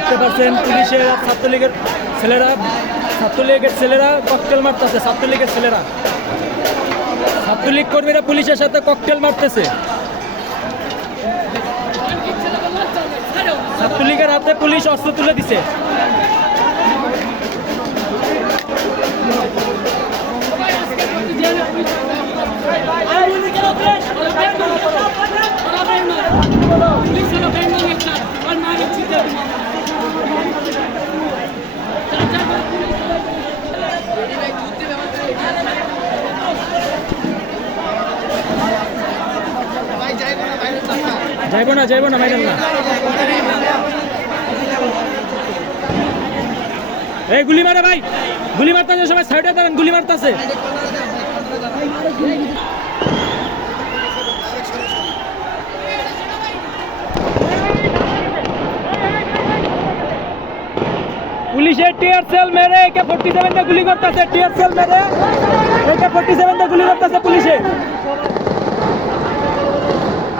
দেখতে পাচ্ছেন, পুলিশের ছাত্রলীগের ছেলেরা ছাত্রলীগের ছেলেরা ককটেল মারতেছে, ছাত্রলীগের ছেলেরা। ছাত্রলীগ কর্মীরা পুলিশের সাথে ককটেল মারতেছে। ছাত্রলীগের হাতে পুলিশ অস্ত্র তুলে দিছে। যাইবো না যাইবো না মাইরেন না। এই গুলি মারে ভাই। গুলি মারতেছে সবাই সাইডে দাঁড়ান, গুলি মারতেছে। পুলিশের টিয়ার সেল মেরে একে ফোর্টি সেভেন গুলি করতেছে টিয়ার সেল মেরে। একে ফোর্টি সেভেন গুলি করতেছে পুলিশে।